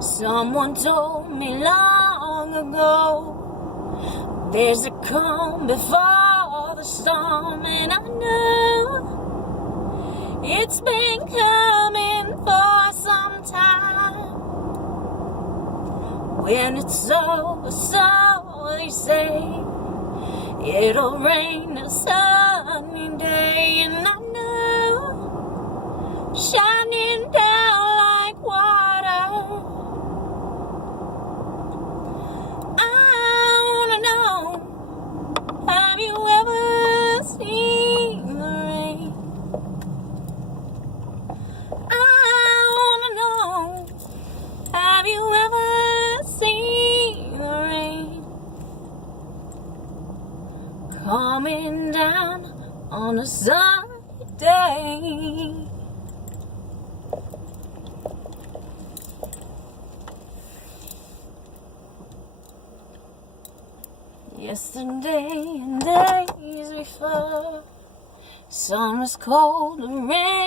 Someone told me long ago there's a calm before the storm, and I know it's been coming for some time. When it's over, so they say, it'll rain a sunny day, and I know shining down like water. I wanna know, have you ever seen the rain? I wanna know, have you ever seen the rain coming down on a sunny day? Yesterday and days before, sun was cold and rain